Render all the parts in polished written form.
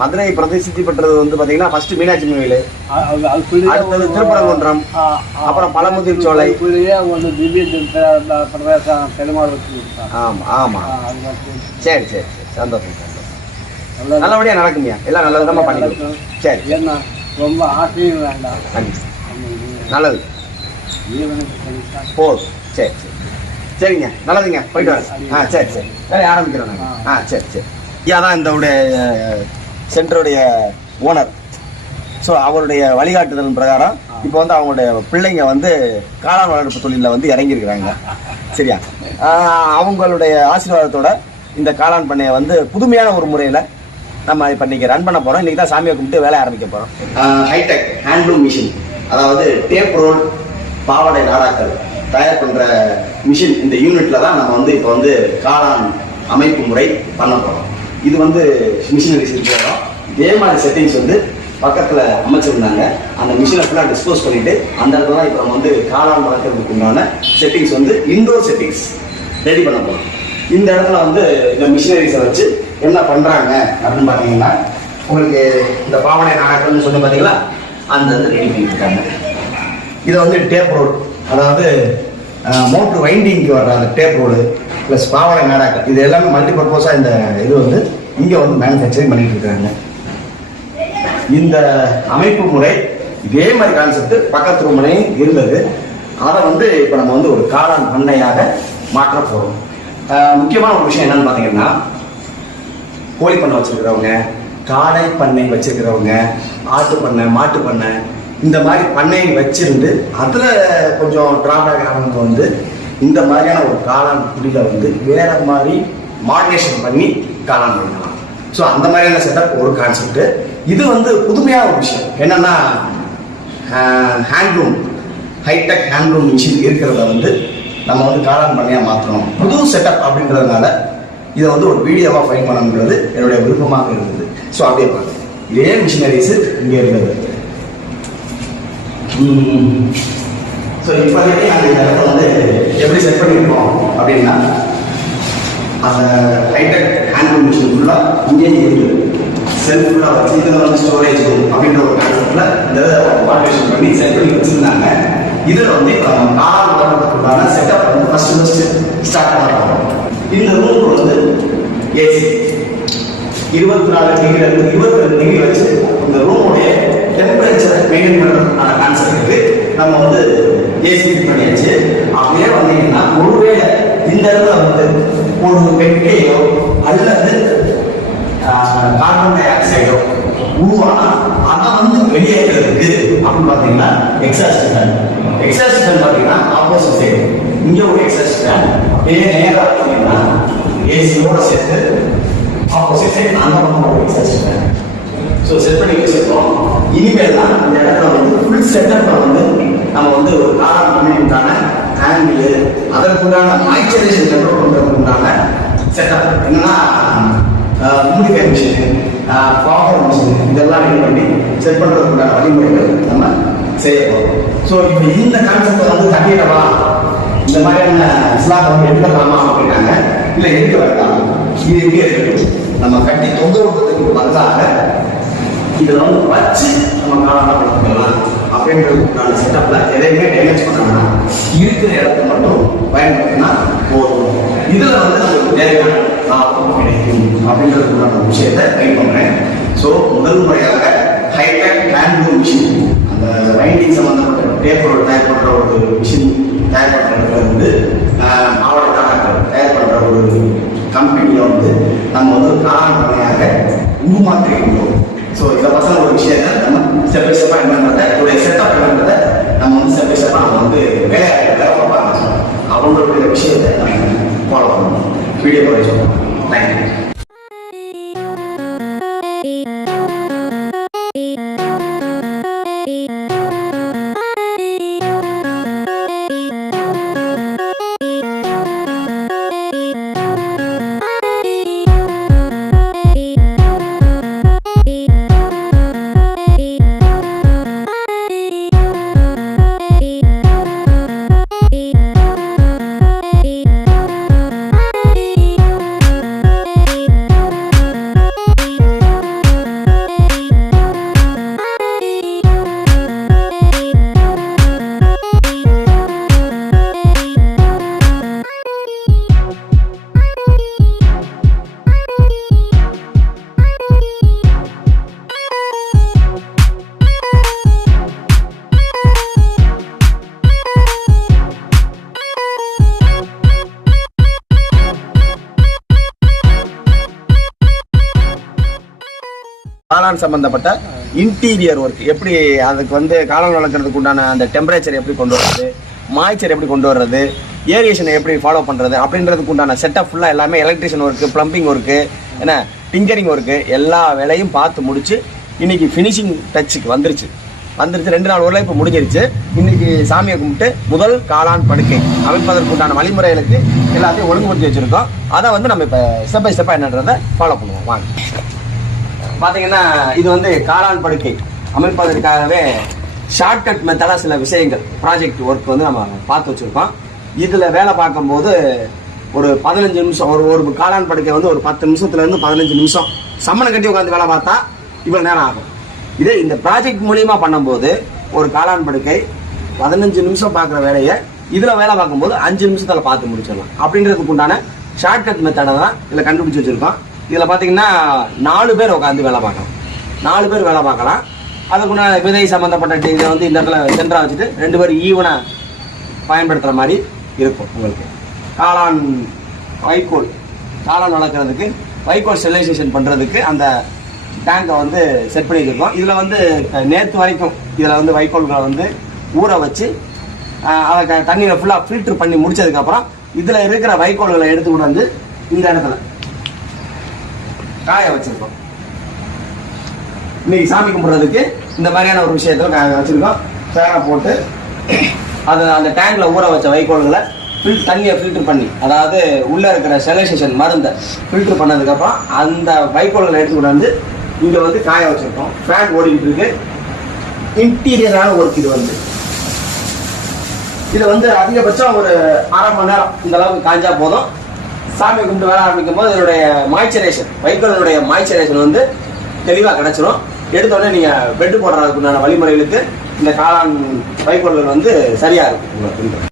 மதுரை பிரதிஷ்டி பெற்றது வந்து பாத்தீங்கன்னா ஃபர்ஸ்ட் மீனாட்சி கோயில், அடுத்தது திருப்பரங்குன்றம், அப்புறம் பழமுதிர் சோலை. ஆமா ஆமா, சரி சரி சரி, சந்தோஷம் சந்தோஷம். நல்லபடியா நடக்குமியா, எல்லாம் நல்ல விதமா பண்ணிக்கலாம். சரி, என்ன ரொம்ப ஆசையும் வேண்டாம், நல்லது போதும். சரி சரி சரிங்க, நல்லதுங்க, போயிட்டு வாங்க. சரி சரி, சரி ஆரம்பிக்கிறோம் நாங்கள். சரி சரி. ஐயா தான் இந்த சென்டருடைய ஓனர். ஸோ அவருடைய வழிகாட்டுதல் பிரகாரம் இப்போ வந்து அவங்களுடைய பிள்ளைங்க வந்து காளான் வளர்ப்பு தொழிலில் வந்து இறங்கியிருக்கிறாங்க. சரியா, அவங்களுடைய ஆசீர்வாதத்தோட இந்த காளான் பண்ணையை வந்து புதுமையான ஒரு முறையில் நம்ம இப்போ இன்றைக்கி ரன் பண்ண போகிறோம். இன்றைக்கி தான் சாமியை கும்பிட்டு வேலை ஆரம்பிக்க போகிறோம். ஹைடெக் ஹேண்ட்லூம் மிஷின், அதாவது டேப் ரோல் பாவாடை நாடாக்கள் தயார் பண்ணுற மிஷின், இந்த யூனிட்டில் தான் நம்ம வந்து இப்போ வந்து காளான் அமைப்பு முறை பண்ண போகிறோம். இது வந்து மிஷினரிஸ் இருக்கிறோம். இதே மாதிரி செட்டிங்ஸ் வந்து பக்கத்தில் அமைச்சிருந்தாங்க. அந்த மிஷினை ஃபுல்லாக டிஸ்போஸ் பண்ணிவிட்டு அந்த இடத்துல தான் இப்போ நம்ம வந்து காளான் வளர்க்கறதுக்கு உண்டான செட்டிங்ஸ் வந்து இன்டோர் செட்டிங்ஸ் ரெடி பண்ண போகிறோம். இந்த இடத்துல வந்து இந்த மிஷினரிஸை வச்சு என்ன பண்ணுறாங்க அப்படின்னு பார்த்தீங்கன்னா, உங்களுக்கு இந்த பாவனை நாடகம்னு சொல்லி பார்த்தீங்களா, அந்த ரெடி பண்ணியிருக்காங்க. இதை வந்து டேப் ரோடு, அதாவது மோட்ரு வைண்டிங்க்கு வர்ற அந்த டேப் ரோடு ப்ளஸ் பாவனை நாடாக்கள், இது எல்லாமே மல்டிபர்பஸாக இந்த இது வந்து இங்கே வந்து மேனுஃபேக்சரிங் பண்ணிட்டு இருக்காங்க. இந்த அமைப்பு முறை இதே மாதிரி கான்செப்ட் பக்கத்து ரூம்லையும் இருந்தது. அதை வந்து இப்போ நம்ம வந்து ஒரு காளான் பண்ணையாக மாற்ற போகிறோம். முக்கியமான ஒரு விஷயம் என்னன்னு பார்த்தீங்கன்னா, கோழி பண்ணை வச்சிருக்கிறவங்க, காடை பண்ணை வச்சிருக்கிறவங்க, ஆட்டு பண்ணை, மாட்டு பண்ணை, இந்த மாதிரி பண்ணை வச்சிருந்து அதில் கொஞ்சம் டிராபேக் ஆனவங்க வந்து இந்த மாதிரியான ஒரு காளான் குடியில் வந்து வேற மாதிரி மாடுலேஷன் பண்ணி காளான் பண்ணலாம். ஸோ அந்த மாதிரியான செட்டப் ஒரு கான்செப்ட். இது வந்து புதுமையான ஒரு விஷயம் என்னன்னா, ஹேண்ட்லூம் ஹைடெக் ஹேண்ட்லூம் மிஷின் இருக்கிறத வந்து நம்ம வந்து காளான் பண்ணையாக மாற்றணும், புது செட்டப் அப்படின்றதுனால இதை வந்து ஒரு வீடியோவாக ஃபைன் பண்ணணுன்றது என்னுடைய விருப்பமாக இருந்தது. ஸோ அப்படியே பாருங்க, இதே மிஷினரிஸ் இங்கே இருந்தது. ஸோ இப்போதைக்கு நாங்கள் இந்த இடத்துல வந்து எப்படி செட் பண்ணியிருக்கோம் அப்படின்னா, அந்த ஹைடெக் ஹேண்ட்லூம் மிஷின் ஃபுல்லாக இங்கே இருக்குது. செல்ஃப் ஃபுல்லாக வச்சு இதில் வந்து ஸ்டோரேஜ் அப்படின்ற ஒரு கான்செப்டில் இந்த மாடிஃபிகேஷன் பண்ணி செட் பண்ணி வச்சுருந்தாங்க. இதில் வந்து இப்போ நம்ம காளான் வளர்க்கறதுக்குண்டான செட்டப் வந்து ஃபஸ்ட்டு ஸ்டார்ட் பண்ணுறோம். இந்த ரூம் வந்து ஏசி 24 டிகிரிலேருந்து 22 டிகிரி வச்சு இந்த ரூமுடைய டெம்பரேச்சரை மெயின்டைன் பண்ணுறதுக்கான கான்செப்ட்டுக்கு நம்ம வந்து ஏசி ஃபிட் பண்ணியாச்சு. அப்படியே வந்தீங்கன்னா, ஒருவேளை இந்த இடத்துல வந்து ஒரு வெக்கையோ அல்லது கார்பன் டை ஆக்சைடோ உருவானா அதை வந்து வெளியேறதுக்கு அப்படின்னு பார்த்தீங்கன்னா எக்ஸாஸ்ட் ஃபேன். எக்ஸாஸ்ட் ஃபேன் பார்த்தீங்கன்னா ஆப்போசிட் சைடு இங்கே ஒரு எக்ஸாஸ்ட் ஃபேன், நேராக பார்த்தீங்கன்னா ஏசியோட சேர்த்து ஆப்போசிட் சைடு அந்த பக்கம் ஒரு எக்ஸாஸ்ட் ஃபேன். ஸோ செட் பண்ணி வச்சிருக்கோம். இனிமேல் தான் இந்த இடத்துல வந்து ஃபுல் செட்டப்பை வந்து நம்ம வந்து ஒரு காளான் பண்ணிட்டான ஆங்கிள், அதற்குண்டான மாய்ச்சரைசேஷன் கண்ட்ரோல் பண்ணுறதுக்கு உண்டான செட்டப் என்னன்னா, மூலிகை மிஷின், ஃபாகர் மிஷின், இதெல்லாம் ரெடி பண்ணி செட் பண்ணுறதுக்கு உண்டான வழிமுறைகள் நம்ம செய்ய போகிறோம். ஸோ இப்போ இந்த கான்செப்டை வந்து கட்டிடவா, இந்த மாதிரியான ஸ்லாப் வந்து எடுக்கலாமா அப்படின்னாங்க. இல்லை, எடுக்க வேண்டாம், இது எங்கே இருக்கு, நம்ம கட்டி தொங்க விடுறதுக்கு பதிலாக இதில் வந்து வச்சு நம்ம காளான் பண்ணிக்கலாம் அப்படின்றதுக்கான செட்டப்பில் எதையுமே டேமேஜ் பண்ணோம்னா இருக்கிற இடத்த மட்டும் பயன்படுத்தினா போதும். இதில் வந்து நமக்கு தேவையான லாபம் கிடைக்கும் அப்படின்றதுக்குண்டான விஷயத்தை கைட் பண்ணுறேன். ஸோ முதல் முறையாக ஹைடெக் ஹேண்ட்லூம் மிஷின், அந்த வைண்டிங் சம்மந்தப்பட்ட பேப்பரோட தயார் பண்ணுற ஒரு மிஷின் தயார் பண்ணுறதுல வந்து மாவட்டக்காரர்கள் தயார் பண்ணுற ஒரு கம்பெனியில் வந்து நம்ம வந்து காளான் பண்ணையாக உருமாற்றிருக்கிறோம். ஸோ இதை பசங்க ஒரு விஷயத்தை நம்ம ஸ்டெப் பை ஸ்டெப்பாக என்னன்றதை, இதோடைய செட்டப் என்னன்றதை நம்ம வந்து ஸ்டெப் பை ஸ்டெப்பாக நம்ம வந்து வேலையாளர்களை பார்ப்பாங்க. அவங்களுடைய விஷயத்தை நம்ம ஃபாலோ பண்ணணும். வீடியோ குறைச்சோம். தேங்க்யூ. காளான் சம்பந்தப்பட்ட இன்டீரியர் ஒர்க் எப்படி அதுக்கு வந்து காளான் வளர்க்கறதுக்கு உண்டான அந்த டெம்பரேச்சர் எப்படி கொண்டு வர்றது, மாய்ச்சர் எப்படி கொண்டு வர்றது, ஏரியேஷனை எப்படி ஃபாலோ பண்ணுறது அப்படின்றதுக்கு உண்டான செட்டப் ஃபுல்லாக எல்லாமே எலக்ட்ரிஷியன் ஒர்க்கு, ப்ளம்பிங் ஒர்க்கு, என்ன டிங்கரிங் ஒர்க்கு எல்லா வேலையும் பார்த்து முடிச்சு இன்னைக்கு ஃபினிஷிங் டச்சுக்கு வந்துருச்சு. 2 நாள் ஊரில் இப்போ முடிஞ்சிருச்சு. இன்னைக்கு சாமியை கும்பிட்டு முதல் காளான் படுக்கை அமைப்பதற்கு உண்டான வழிமுறைகளுக்கு எல்லாத்தையும் ஒழுங்குபடுத்தி வச்சுருக்கோம். அதை வந்து நம்ம இப்போ ஸ்டெப் பை ஸ்டெப்பாக என்னன்றதை ஃபாலோ பண்ணுவோம். வாங்க. பார்த்தீங்கன்னா இது வந்து காளான் படுக்கை அமைப்பதற்காகவே ஷார்ட்கட் மெத்தடாக சில விஷயங்கள் ப்ராஜெக்ட் ஒர்க் வந்து நம்ம பார்த்து வச்சுருக்கோம். இதில் வேலை பார்க்கும்போது ஒரு 15 நிமிஷம் ஒரு காளான் படுக்கை வந்து ஒரு 10 நிமிஷத்துலேருந்து 15 நிமிஷம் சம்மணம் கட்டி உட்காந்து வேலை பார்த்தா இவ்வளோ நேரம் ஆகும். இதே இந்த ப்ராஜெக்ட் மூலியமாக பண்ணும்போது ஒரு காளான் படுக்கை 15 நிமிஷம் பார்க்குற வேலையை இதில் வேலை பார்க்கும்போது 5 நிமிஷத்தில் பார்த்து முடிச்சிடலாம். அப்படின்றதுக்கு உண்டான ஷார்ட்கட் மெத்தடை தான் இதில் கண்டுபிடிச்சி வச்சுருக்கோம். இதில் பார்த்தீங்கன்னா 4 பேர் உட்காந்து வேலை பார்க்கலாம். 4 பேர் வேலை பார்க்கலாம். அதுக்குண்டான விதை சம்மந்தப்பட்ட இதை வந்து இந்த இடத்துல சென்டராக வச்சுட்டு 2 பேர் ஈவனாக பயன்படுத்துகிற மாதிரி இருக்கும். உங்களுக்கு காளான் வைக்கோல் காளான் வளர்க்குறதுக்கு வைக்கோல் ஸ்டெரிலைசேஷன் பண்ணுறதுக்கு அந்த டேங்கை வந்து செட் பண்ணி வச்சுருக்கோம். இதில் வந்து நேற்று வரைக்கும் இதில் வந்து வைக்கோல்களை வந்து ஊற வச்சு அதை தண்ணியில் ஃபுல்லாக ஃபில்ட்ரு பண்ணி முடிச்சதுக்கப்புறம் இதில் இருக்கிற வைக்கோல்களை எடுத்து கொண்டு வந்து இந்த இடத்துல காய வச்சுருக்கோம். இன்னைக்கு சாமி கும்பிட்றதுக்கு இந்த மாதிரியான ஒரு விஷயத்தில் காய வச்சுருக்கோம். ஃபேனை போட்டு அது அந்த டேங்கில் ஊற வச்ச வைக்கோல்களை தண்ணியை ஃபில்டர் பண்ணி, அதாவது உள்ளே இருக்கிற ஸ்டெரிலைசேஷன் மருந்தை ஃபில்டர் பண்ணதுக்கப்புறம் அந்த வைக்கோல்களை எடுத்துக்கிட்டு வந்து இங்கே வந்து காய வச்சுருக்கோம். ஃபேன் ஓடிக்கிட்டு இருக்கு. இன்டீரியரான ஒர்க் இது வந்து இது வந்து அதிகபட்சம் ஒரு 1/2 மணி நேரம் இந்த அளவுக்கு காய்ஞ்சா போதும். சாமி கும்பிட்டு வேலை ஆரம்பிக்கும் போது இதனுடைய மாய்ச்சரேஷன் வைக்கோலினுடைய மாய்ச்சரேஷன் வந்து தெளிவாக கிடச்சிரும். எடுத்தோடனே நீங்கள் பெட்டு போடுறதுக்கு உண்டான வழிமுறைகளுக்கு இந்த காளான் வைக்கோல்கள் வந்து சரியாக இருக்கும் உங்களுக்கு.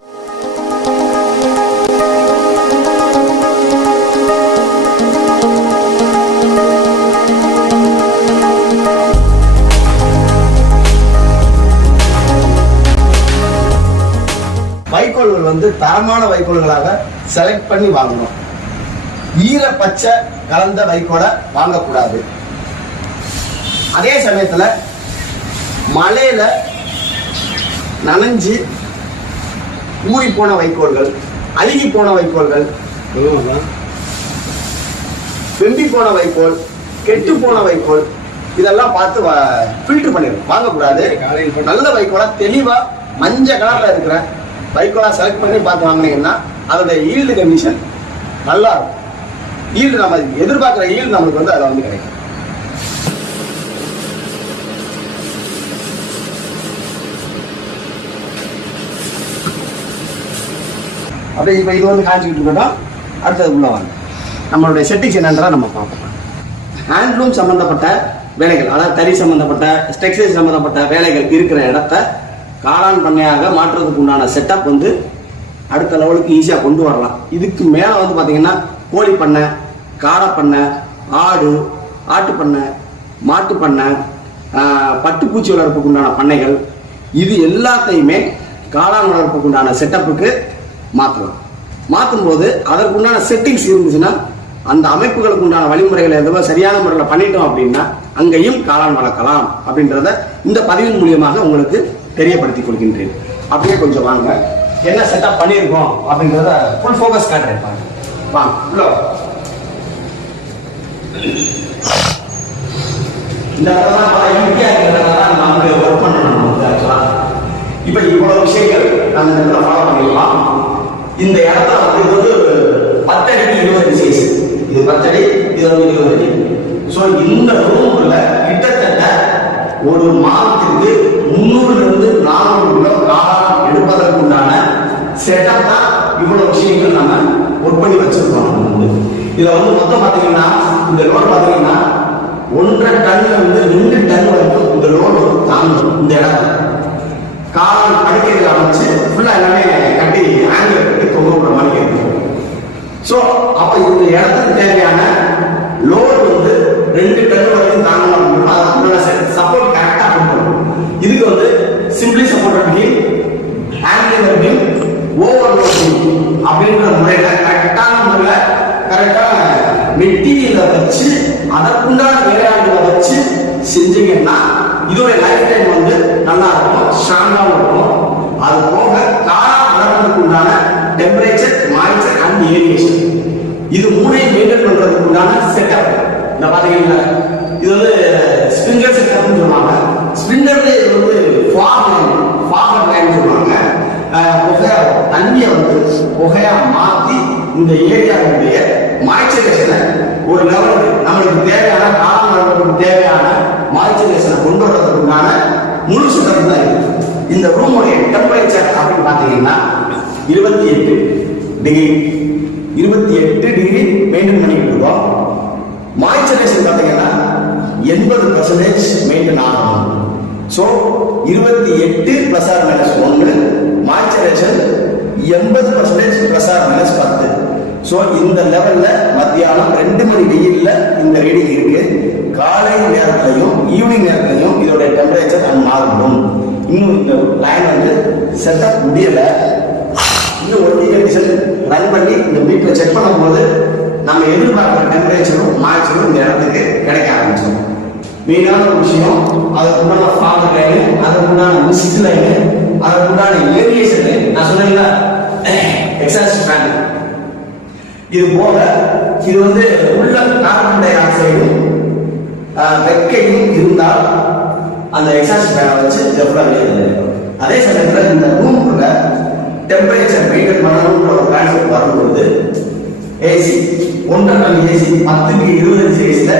வைக்கோல்கள் வந்து தரமான வைக்கோல்களாக செலக்ட் பண்ணி வாங்கணும். ஈர பச்சை கலந்த வைக்கோலை வாங்கக்கூடாது. அதே சமயத்துல மழையில நனைஞ்சு ஊறி போன வைக்கோல்கள், அழுகி போன வைக்கோல்கள், வெம்பி போன வைக்கோல், கெட்டு போன வைக்கோல் இதெல்லாம் பார்த்து ஃபில்டர் பண்ணிடணும். வாங்கக்கூடாது. நல்ல வைக்கோலா தெளிவா மஞ்சள் கலர்ல இருக்கிற வைக்கோலா செலக்ட் பண்ணி பார்த்து வாங்கினீங்கன்னா அதோட ஈல்டு கண்டிஷன் நல்லா இருக்கும். ஈல்டு நம்ம எதிர்பார்க்குற ஈல்டு நம்மளுக்கு வந்து அதில் வந்து கிடைக்கும். அப்படியே இப்போ இது வந்து காய்ச்சிக்கிட்டு இருக்கட்டும். அடுத்தது உள்ள வாங்க. நம்மளுடைய செட்டிங்ஸ் என்னன்றதை நம்ம பார்ப்போம். ஹேண்ட்லூம் சம்மந்தப்பட்ட வேலைகள், அதாவது தறி சம்மந்தப்பட்ட டெக்ஸ்டைல் சம்மந்தப்பட்ட வேலைகள் இருக்கிற இடத்த காளான் பண்ணையாக மாற்றுறதுக்கு உண்டான செட்டப் வந்து அடுத்த லெவலுக்கு ஈஸியாக கொண்டு வரலாம். இதுக்கு மேலே வந்து பார்த்தீங்கன்னா கோழி பண்ணை, காடை பண்ணை, ஆடு, ஆட்டு பண்ணை, மாட்டு பண்ணை, பட்டுப்பூச்சி வளர்ப்புக்கு உண்டான பண்ணைகள் இது எல்லாத்தையுமே காளான் வளர்ப்புக்கு உண்டான செட்டப்புக்கு மாற்றலாம். மாற்றும் போது அதற்குண்டான செட்டிங்ஸ் இருந்துச்சுன்னா அந்த அமைப்புகளுக்கு உண்டான வழிமுறைகளை எதுவும் சரியான முறையில் பண்ணிட்டோம் அப்படின்னா அங்கேயும் காளான் வளர்க்கலாம் அப்படின்றத இந்த பதிவின் மூலியமாக உங்களுக்கு தெரியப்படுத்திக் கொள்கின்றேன். அப்படியே கொஞ்சம் வாங்க, என்ன செட்டப் பண்ணியிருக்கோம் அப்படின்றத ஃபுல் ஃபோக்கஸ் காட்டுறேன். வாங்க உள்ள. இந்த ஒர்க் பண்ணணும். இப்ப இவ்வளவு விஷயங்கள் அந்த இடத்துல ஃபாலோ பண்ணிடலாம். இந்த இடத்துல வந்து இது வந்து 10 அடிக்கு 20 சைஸ். இது 10 அடி, இது வந்து 20 அடி. ஸோ இந்த ரூம்ல கிட்டத்தட்ட ஒரு மாதத்திற்கு 300 to 400 கிலோ காளான் எடுப்பதற்கு உண்டான செட்டப் தான் இவ்வளவு விஷயங்கள் நம்ம ஒர்க் பண்ணி வச்சிருக்கோம். இதுல வந்து மொத்தம் பாத்தீங்கன்னா இந்த லோடு பாத்தீங்கன்னா 1.5 டன்ல இருந்து 2 டன் வரைக்கும் இந்த லோடு தாங்கும். இந்த இடம் காளான் படுக்கைகள் அமைச்சு ஃபுல்லா எல்லாமே கட்டி ஆங்கிள் கட்டி தொங்குற மாதிரி இருக்கும். ஸோ அப்ப இந்த இடத்துக்கு தேவையான லோடு வந்து 2 டன் வரைக்கும் தாங்கணும். சப்போர்ட் கரெக்டா கொடுக்கணும். இதுக்கு வந்து simply support beam, angle beam, overloading அப்படின்ற முறையில கரெக்டான முறையில கரெக்டான மெட்டீரியலை வச்சு அதற்குண்டான வேலையாட்களை வச்சு இதோட லைஃப் டைம் வந்து நல்லா இருக்கும், ஸ்ட்ராங்காகவும் இருக்கும். அது போக காலம் வளர்றதுக்கு உண்டான டெம்பரேச்சர், மாய்ச்சர் அண்ட் ஏரியேஷன் இது மூணையும் மெயின்டைன் பண்றதுக்கு உண்டான செட்டப். இந்த பாத்தீங்கன்னா இது வந்து ஸ்ப்ரிங்கர் செட்டப்னு சொல்லுவாங்க. ஸ்ப்ரிங்கர்ல இது வந்து ஃபாகர் லைன் சொல்லுவாங்க. தண்ணியை வந்து புகையா மாத்தி இந்த ஏரியாவுடைய மாய்ச்சரைசனை ஒரு லெவலுக்கு நம்மளுக்கு தேவையான காலம் வளர்றதுக்கு தேவையான மாய்ச்சரைசனை கொண்டு வர்றதுக்கு உண்டான முழு செட்டப் தான் இருக்கு. இந்த ரூமுடைய டெம்பரேச்சர் அப்படின்னு பாத்தீங்கன்னா 28 டிகிரி, 28 டிகிரி மெயின்டைன் பண்ணிட்டு இருக்கோம். மாய்ச்சரைசர் பாத்தீங்கன்னா 80% மெயின்டைன் ஆகணும். So 28 + or - 1 moisturiser 80% + or - 10. So இந்த லெவல்ல மத்தியானம் 2 மணி வெயில்ல இந்த ரீடிங் இருக்கு. காலை நேரத்திலையும் ஈவினிங் நேரத்திலையும் இதோட டெம்பரேச்சர் மாறும். இன்னும் இந்த லைன் வந்து செட்டப் முடியல. இன்னும் ஒரு டிகிரி ரன் பண்ணி இந்த மீட்டரை செக் பண்ணும்போது நம்ம எதிர்பார்க்கிற டெம்பரேச்சரும் மாய்ச்சரும் இந்த இடத்துக்கு கிடைக்க ஆரம்பிச்சோம். மெயினான ஒரு விஷயம், அதற்குண்டான ஃபாகர் லைனு, அதற்குண்டான மிஸ்ட் லைனு, அதற்குண்டான ஏரியேஷன் லைன். நான் சொன்னீங்களா எக்ஸாஸ்ட் ஃபேன். இது போக இது வந்து உள்ள கார்பன் டை ஆக்சைடும் வெக்கையும் இருந்தால் அந்த எக்ஸாஸ்ட் ஃபேனை வச்சு ஜெஃப்ரா வெளியே. அதே சமயத்தில் இந்த ரூமுக்குள்ள டெம்பரேச்சர் மெயின்டைன் பண்ணணும்ன்ற ஒரு கான்செப்ட் வரும்போது ஏசி 1.5 டன் ஏசி 10க்கு 20 சைஸ்ல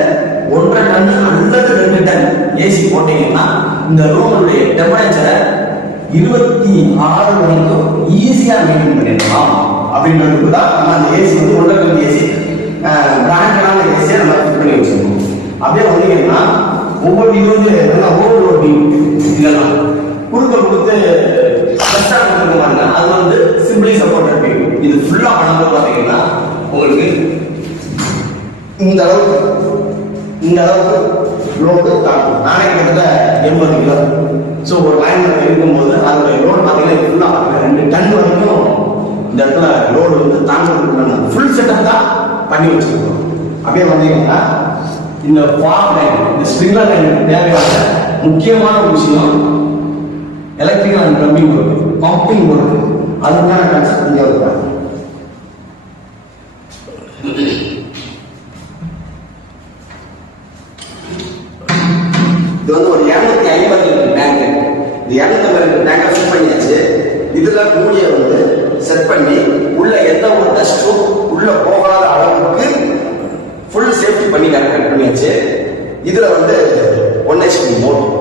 1.5 டன் அல்லது 2 டன் ஏசி போட்டீங்கன்னா இந்த ரூமுடைய டெம்பரேச்சரை 26 வரைக்கும் ஈஸியா மெயின்டைன் பண்ணிடலாம். அப்படின்றதுக்கு தான் நம்ம அந்த ஏசி வந்து 1.5 டன் ஏசி பிராண்டடான ஏசியை நம்ம ஃபிட் பண்ணி வச்சிருக்கோம். அப்படியே வந்தீங்கன்னா ஒவ்வொரு இது வந்து ஓவர்லோடிங் இதெல்லாம் குறுக்க கொடுத்து பெஸ்டா கொடுத்துருக்காங்க. அது வந்து சிம்பிளி சப்போர்ட்டட் பீம். இது ஃபுல்லா பண்ணும்போது பாத்தீங்கன்னா உங்களுக்கு இந்த அளவுக்கு லோடு தாக்கும். நானே கிட்டத்தட்ட 80 கிலோ. ஸோ ஒரு லைன் இருக்கும்போது அதோட லோடு பார்த்தீங்கன்னா ஃபுல்லா 2 டன் வரைக்கும் இந்த இடத்துல லோடு வந்து தாங்க ஃபுல் செட்டப் தான் பண்ணி வச்சிருக்கோம். அப்படியே வந்தீங்கன்னா இந்த ஃபாக் லைன், இந்த ஸ்ப்ரிங்லர் லைனுக்கு தேவையான முக்கியமான ஒரு விஷயம் electrical and plumbing work, pumping work. அதுக்கான கான்செப்ட் இங்கே இருக்காங்க. இது வந்து ஒரு 250 லிட்டர் டேங்க். இந்த 250 லிட்டர் டேங்கை ஃபில் பண்ணியாச்சு. இதுல மூடியை வந்து செட் பண்ணி உள்ள எந்த ஒரு டஸ்டும் உள்ள போகாத அளவுக்கு ஃபுல் சேஃப்டி பண்ணி கரெக்ட் பண்ணியாச்சு. இதுல வந்து 1 HP motor,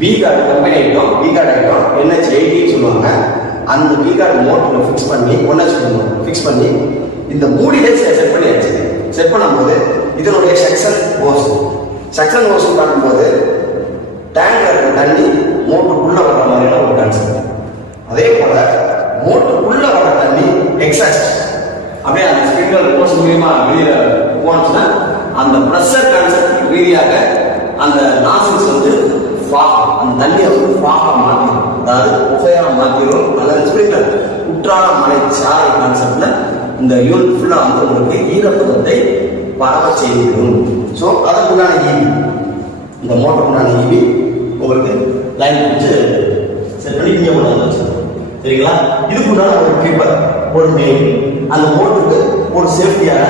V-Guard company item, V-Guard item NH80 சொல்லுவாங்க. அந்த V-Guard மோட்டரை ஃபிக்ஸ் பண்ணி 1 HP மோட்டர் ஃபிக்ஸ் பண்ணி இந்த மூடியை செட் பண்ணியாச்சு. செட் பண்ணும்போது இதனுடைய செக்ஷன் ஹோஸ் பார்க்கும்போது டேங்க்ல இருக்க தண்ணி மோட்டருக்குள்ள வர்ற மாதிரியான ஒரு கான்செப்ட். அதே போல மோட்டருக்குள்ள வர தண்ணி எக்ஸாஸ்ட் அப்படியே அந்த ஸ்ப்ரிங்கர் ஹோஸ் மூலியமா வெளியில போனுச்சுன்னா அந்த ப்ரெஷர் கான்செப்ட் ரீதியாக அந்த நாசில்ஸ் வந்து அந்த தண்ணியை வந்து ஃபாகா மாற்றிடும், அதாவது புகையா மாற்றிடும். அல்லது ஸ்ப்ரிங்கர் குற்றால மலை சாலை கான்செப்ட்ல இந்த யூனிட் ஃபுல்லா வந்து உங்களுக்கு ஈரப்பதத்தை பரவ செய்திடும். ஸோ அதற்குண்டான ஈவி, இந்த மோட்டருக்குண்டான ஈவி உங்களுக்கு லைன் வச்சு செட் பண்ணி இங்கே கொண்டு வந்து வச்சுருக்கோம். சரிங்களா? இதுக்குண்டான ஒரு கிளிப்பர், ஒரு மெயின், அந்த மோட்டருக்கு ஒரு சேஃப்டியான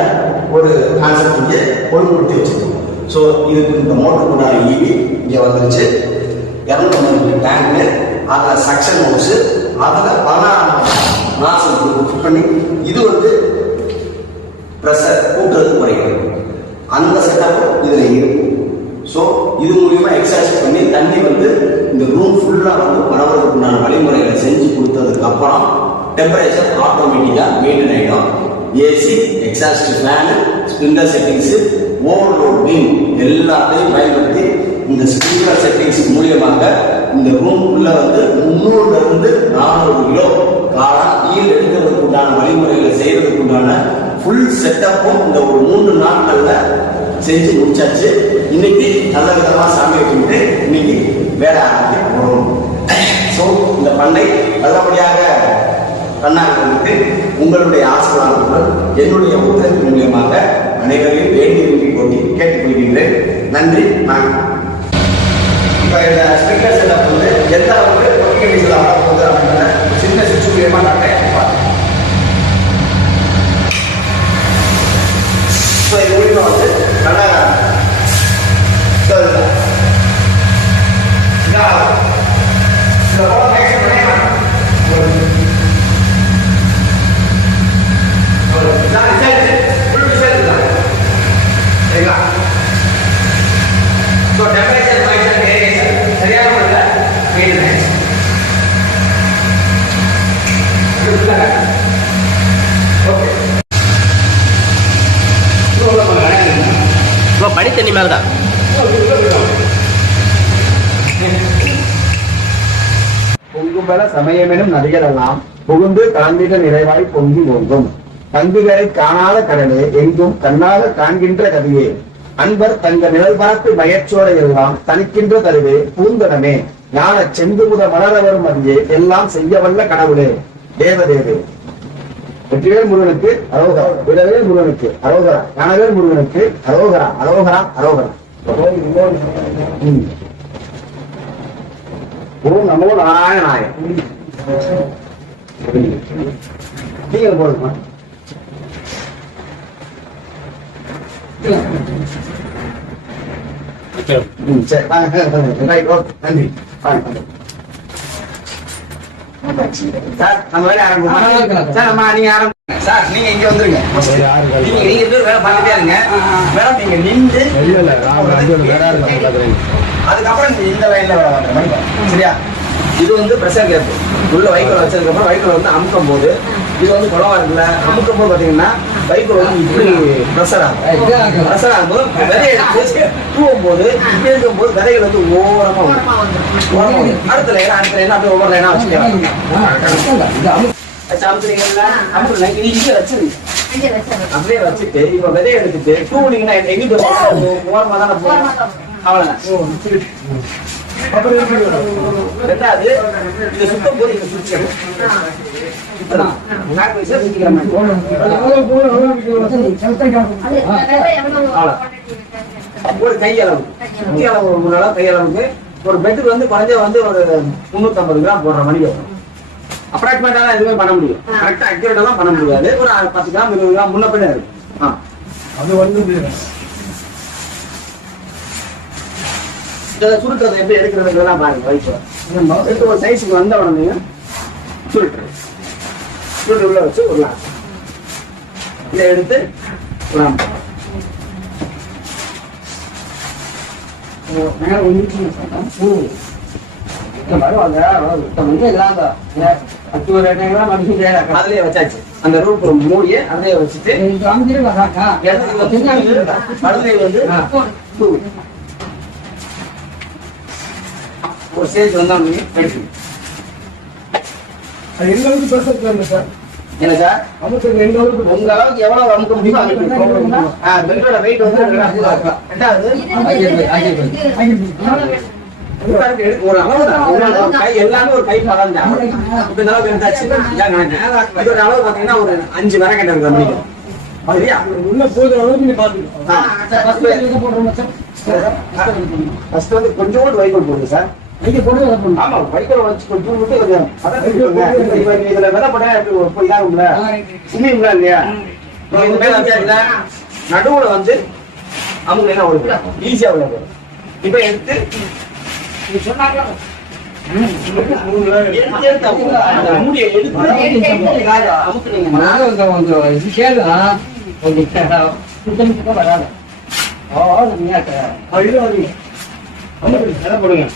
ஒரு கான்செப்ட் இங்கே ஒழுங்குபடுத்தி வச்சுருக்கோம். ஸோ இதுக்கு இந்த மோட்டருக்குண்டான ஈவி இங்கே வந்துருச்சு. 250 டேங்கு, அதில் சக்ஷன் ஹவுஸு, அதில் 16 நாசில் ஃபிட் பண்ணி இது வந்து ப்ரெஷர் கூட்டுறது குறைக்கிறது. அந்த செட்டப் இதில் இருக்கும். ஸோ இது மூலியமா எக்ஸாஸ்ட் பண்ணி தண்ணி வந்து இந்த ரூம் ஃபுல்லாக வந்து பரவறதுக்குண்டான வழிமுறைகளை செஞ்சு கொடுத்ததுக்கு அப்புறம் டெம்பரேச்சர் ஆட்டோமேட்டிக்காக மெயின்டைன் ஆகிடும். AC, exhaust fan, sprinkler settings, overload beam எல்லாத்தையும் பயன்படுத்தி இந்த ஸ்ப்ரிங்கர் செட்டிங்ஸ் மூலியமாக இந்த ரூம் உள்ள வந்து 300 இருந்து 400 கிலோ காலம் நீர் எடுக்கிறதுக்கு உண்டான வழிமுறைகளை செய்யறதுக்கு உண்டான ஃபுல் செட்டப்பும் இந்த ஒரு 3 நாட்கள்ல செஞ்சு முடிச்சாச்சு. இன்னைக்கு நல்ல விதமா சாமி வச்சுட்டு இன்னைக்கு வேலை ஆரம்பிக்க போறோம். ஸோ இந்த பண்ணை நல்லபடியாக பண்ணாங்கிறதுக்கு உங்களுடைய ஆசீர்வாதங்கள் என்னுடைய ஒத்துழைப்பு மூலியமாக அனைவரையும் வேண்டி விரும்பி கொண்டு கேட்டுக்கொள்கின்றேன். நன்றி, வணக்கம். இப்போ இந்த ஸ்ப்ரிங்க்லர் செட்டப் வந்து எந்த அளவுக்கு ஒர்க்கிங் கண்டிஷனில் வர போகுது அப்படின்றத சின்ன சுவிட்ச் மூலியமாக காட்டுறேன். ஸோ இது மூலியமாக வந்து நல்லா பனி தண்ணி மாதிரி தான். பொங்கும் பல சமயமெனும் நதிகளெல்லாம் புகுந்து கலந்திட நிறைவாய் பொங்கி ஓங்கும் தங்குகரை காணாத கடலே எங்கும் கண்ணாக காண்கின்ற கதியே அன்பர் தங்க நிழல் பார்த்து மயச்சோரை எல்லாம் தனிக்கின்ற தருவே பூந்தனமே ஞான செங்குமுத மலரவரும் அதியே எல்லாம் செய்ய வல்ல கடவுளே தேவதேவே. வெற்றிவேல் முருகனுக்கு அரோகரா, விடவேல் முருகனுக்கு அரோகரா, ஞானவேல் முருகனுக்கு அரோகரா, அரோகரா, அரோகரா. ஓம் நமோ நாராயணாய. நீங்க போடுமா? சரி, நன்றி. சார் நம்ம வேலை ஆரம்பிக்கலாம். சார் நம்ம நீங்க ஆரம்பிங்க. சார் நீங்க இங்க வந்துருங்க. நீங்க வேலை பார்த்துட்டே இருங்க. மேடம் நீங்க நின்று அதுக்கப்புறம் இந்த லைன்ல சரியா? இது வந்து பிரஷர் கேப் உள்ள வைக்கோல் வச்சதுக்கு அப்புறம் வைக்கோல் வந்து அமுக்கும் போது இது வந்து குளமா இருக்குல்ல, அமுக்கும் போது பாத்தீங்கன்னா வைக்கோல் வந்து இப்படி பிரஷர் ஆகும். பிரஷர் ஆகும்போது விதையை எடுத்து தூவும் போது இப்படி இருக்கும் போது விதைகள் வந்து ஓரமா வரும். அடுத்த லைனா அப்படியே ஒவ்வொரு லைனா வச்சுக்கலாம். அப்படியே வச்சுட்டு இப்ப விதையை எடுத்துட்டு தூவுனீங்கன்னா எங்கிட்ட ஓரமா தானே போகும். அவ்வளவுதான். ரெண்டாவது இந்த சுத்தம் போது இந்த சுத்தம் ஒரு கையளவு முக்கிய அளவு கையளவுக்கு ஒரு பெட்டுக்கு வந்து குறைஞ்ச வந்து ஒரு 350 கிராம் போடுற மணி வரும். அப்ராக்சிமேட்டா தான் எதுவுமே பண்ண முடியும். கரெக்டா அக்யூரேட்டா தான் பண்ண முடியாது. ஒரு 10 கிராம் 20 கிராம் முன்ன பின்ன இருக்கு. அது வந்து சுருட்டுறதை எப்படி எடுக்கிறதுலாம் பாருங்க. வைப்பு ஒரு சைஸுக்கு வந்த உடனே சுருட்டு உள்ள வச்சு விடலாம். இதை எடுத்து அதுலயே வச்சாச்சு. அந்த ரூட் மூடிய அதையே வச்சுட்டு அதுலயே வந்து ஒரு ஸ்டேஜ் வந்தாங்க எடுத்து எந்த அளவுக்கு பேச சார். என்ன சார் அமுக்கு எந்த அளவுக்கு உங்க அளவுக்கு எவ்வளவு அமுக்க முடியுமோ பெல்ட்டோட வெயிட் வந்து ஒரு அளவு கை எல்லாமே ஒரு கை படம் தான். இப்ப இந்த அளவுக்கு இருந்தாச்சு. இதோட அளவு பாத்தீங்கன்னா ஒரு 5 விறகட்ட இருக்கிற மாதிரி சரியா? உள்ள போகிற அளவுக்கு நீங்க பாத்துக்கலாம். ஃபர்ஸ்ட் வந்து கொஞ்சோண்டு வைக்கோல் போடுங்க சார். ஆமா வைக்கோல் வச்சு கொஞ்சம் இதுல விதை போட்டா போய் இதாகும்ல சும்மிங்களா இல்லையா? நடுவுல வந்து அமுக்கு ஒரு ஈஸியா உள்ள இப்ப எடுத்து போடுங்க.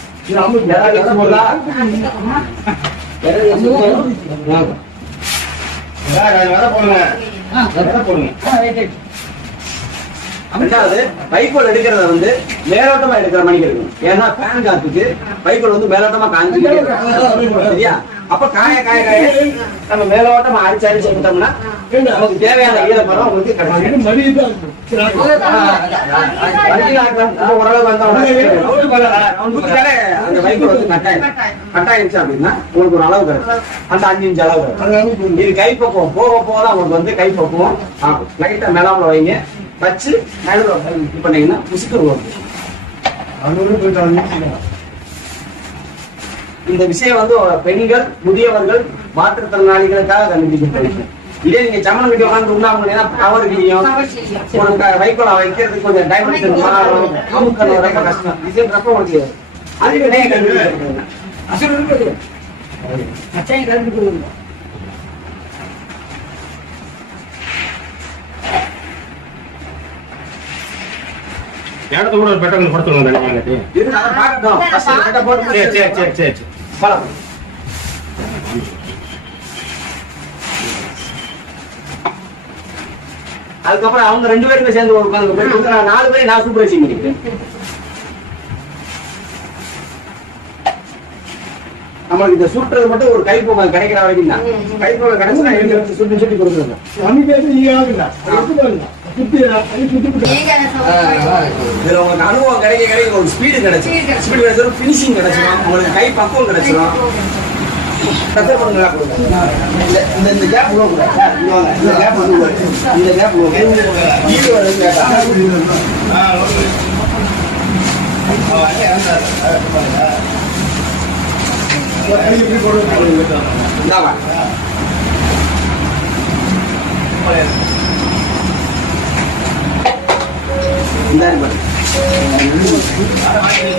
ரெண்டாவது வைக்கோல் எடுக்கிறத வந்து மேலோட்டமா எடுக்கிற மணிக்கு இருக்கும். ஏன்னா ஃபேன் காத்துக்கு வைக்கோல் வந்து மேலோட்டமா காஞ்சி சரியா? அப்ப காய காய காய நம்ம மேலோட்டமா அடிச்சு அடிச்சு விட்டோம்னா நமக்கு தேவையான ஈரப்பதம் உங்களுக்கு கிடைக்கும். ஓரளவு அந்த வைக்கோல் வந்து கட்டாயிருச்சு அப்படின்னா உங்களுக்கு ஒரு அளவு கிடைக்கும். அந்த 5 இன்ச் அளவு கிடைக்கும். இது கைப்பக்குவம் போக போக உங்களுக்கு வந்து கைப்பக்குவம் லைட்டா மேலாமல வைங்க. வச்சு மேல பண்ணீங்கன்னா முசுக்கு வரும். இந்த விஷயம் வந்து பெண்கள், முதியவர்கள், மாற்றுத்திறனாளிகளுக்காக கண்டுபிடிக்கப்பட்ட இதே நீங்க சமணம் கட்டி உட்காந்து உண்ணாம கவர் கிளியும் ஒரு வைக்கோல வைக்கிறதுக்கு கொஞ்சம் டைமென்ஷன் மாறும், அமுக்கணும், ரொம்ப கஷ்டம். இதுன்றப்ப உங்களுக்கு அதுக்கு நிறைய கண்டுபிடிக்கப்பட்ட இடத்த கூட ஒரு பெட்டர் கொடுத்துருங்க. இது நான் பார்க்கணும். சரி சரி சரி சரி சரி பழம் அதுக்கப்புறம் அவங்க 2 பேருமே சேர்ந்து ஒரு உட்காந்து போய் 4 பேரும் நான் சூப்பர்வைசிங் பண்ணிக்கிறேன். நம்மளுக்கு இந்த சுட்டுறது மட்டும் ஒரு கைப்போகம் கிடைக்கிற வரைக்கும் தான். கைப்போகம் கிடைச்சுன்னா எழுதி சுட்டி சுட்டி கொடுக்குறோம். இதுல உங்களுக்கு அனுபவம் கிடைக்க கிடைக்க ஒரு ஸ்பீடு கிடைச்சிடும். ஸ்பீடு கிடைச்சிடும், பினிஷிங் கிடைச்சிடும், உங்களுக்கு கை பக்குவம் கிடைச்சிடும். இந்த கேப் விடக்கூடாது. இந்த கேப் வந்து இந்த கேப்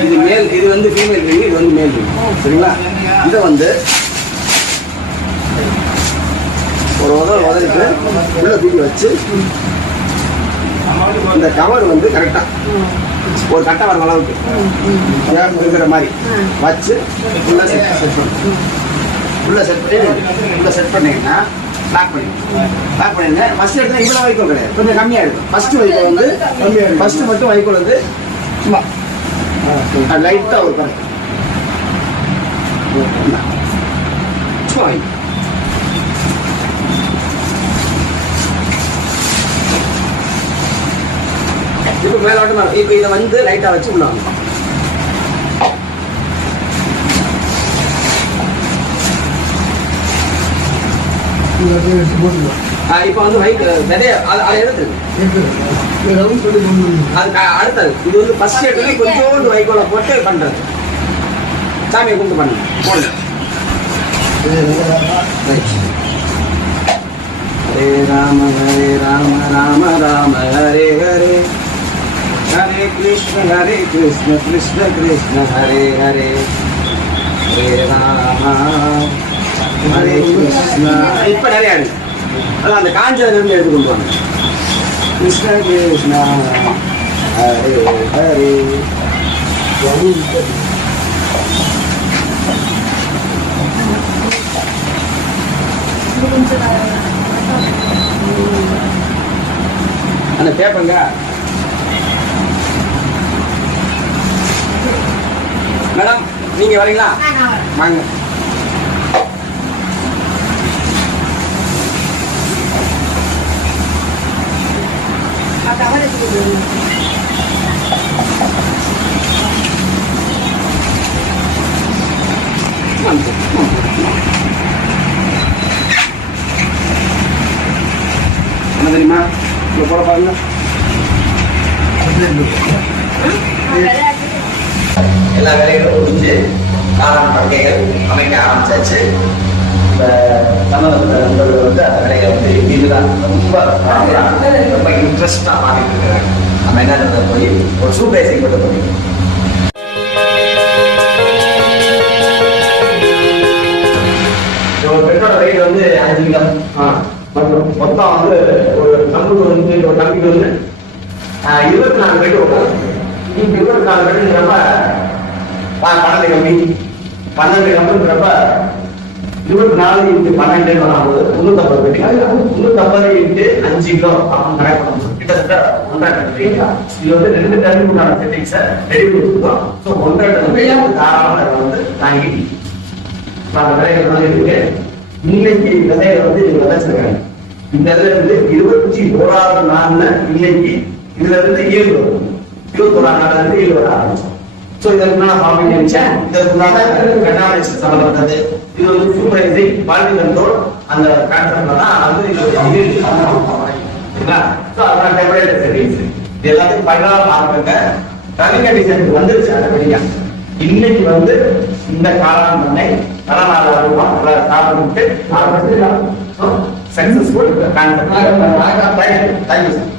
இது மேல், இது வந்து ஃபீமேல் ரிங், இது வந்து மேல் ரிங். சரிங்களா? இதை வந்து ஒரு உதவிட்டு உள்ள தூக்கி வச்சு இந்த கவர் வந்து கரெக்டா ஒரு கட்டை வர அளவுக்கு இருக்கிற மாதிரி வச்சு உள்ள செட் பண்ணணும். உள்ள செட் பண்ணீங்கன்னா லாக் பண்ணிடுங்க. ஃபர்ஸ்ட் எடுத்தா இவ்வளோ வைக்கோல் கிடையாது, கொஞ்சம் கம்மியாக இருக்கும். ஃபர்ஸ்ட் வைக்கோல் வந்து ஃபர்ஸ்ட் மட்டும் வைக்கோல் வந்து சும்மா லைட்டாக ஒரு கரெக்ட் சும்மா வைக்கும். இப்போ மேலே மட்டும் இப்போ இதை வந்து லைட்டாக வச்சு உள்ள இப்போ வந்து விதைய அதை எடுத்து அது அடுத்தது இது வந்து ஃபர்ஸ்ட் எடுத்து கொஞ்சோண்டு வைக்கோலை போட்டு பண்றது. சாமியை கொண்டு பண்ணு போடல. ஹரே ராம ராம ராம ஹரே ஹரே, ஹரே கிருஷ்ண கிருஷ்ண கிருஷ்ண ஹரே ஹரே, ஹரே ராம ஹரே கிருஷ்ணா. இப்ப நிறைய அதான் அந்த காஞ்சதுல எடுத்து கொண்டு வாங்க. கிருஷ்ண கிருஷ்ணா ஹரே ஹரே. அந்த பேப்பங்க மேடம், நீங்க வரீங்களா? வாங்க. என்ன தெரியுமா இங்க போட பாருங்க. எல்லா வேலைகளும் முடிஞ்சு காரண படுக்கைகள் அமைக்க ஆரம்பிச்சாச்சு. இந்த சம்மந்தப்பட்ட நண்பர்கள் வந்து அந்த வேலைகளை வந்து இதுதான் ரொம்ப இன்ட்ரெஸ்டாக பார்த்துட்டு இருக்கிறாங்க. நம்ம என்ன போய் ஒரு சூப்பர்வைசிங் கொண்டு போய் ஒரு பெண்ணோட வெயிட் வந்து 5 கிலோ. மற்றும் மொத்தம் வந்து ஒரு கம்ப்யூட்டர் வந்து ஒரு கம்ப்யூட்டர் வந்து 24 பெட் உட்காந்து 24 பெட்டுங்கிறப்ப 12 கம்மி 12 கம்மிங்கிறப்ப 24 × 12 வரும்போது 350 பெட்டி. 350 × 5 கிலோ கிட்டத்தட்ட 1.5 இது வந்து 2 டர்முக்கான செட்டிங்ஸை ரெடி பண்ணிருக்கோம். ஸோ 1.5 தாராளமாக வந்து தாங்கி அந்த விலைகள் இருக்கு. இன்னைக்கு விலையை வந்து நீங்க விதைச்சிருக்காங்க. இந்த இதுல இருந்து 21வது நாள்ல இன்னைக்கு இதுல இருந்து 7 வரும். 21வது நாள்ல இருந்து 7 வர ஆரம்பிச்சோம். ஸோ இதற்கு நான் ஃபார்மிங் நினைச்சேன். இதற்குள்ளாக கட்டாமணிச்சு சம்பந்தப்பட்டது. இது வந்து சூப்பர்வைசிங் குவாலிட்டி கண்ட்ரோல் அந்த கான்செப்ட்ல தான் வந்து சரிங்களா? ஸோ அதான் டெம்பரேச்சர் செட்டிங்ஸ் இது எல்லாத்தையும் பைனலாக பார்த்துங்க. ரன்னிங் கண்டிஷனுக்கு வந்துருச்சு ஆட்டோமேட்டிக்கா. இன்னைக்கு வந்து இந்த காளான் பண்ணை நல்ல நாள் ஆகுமா நல்லா சாப்பிட்டு சக்சஸ்ஃபுல் தேங்க்யூ சார்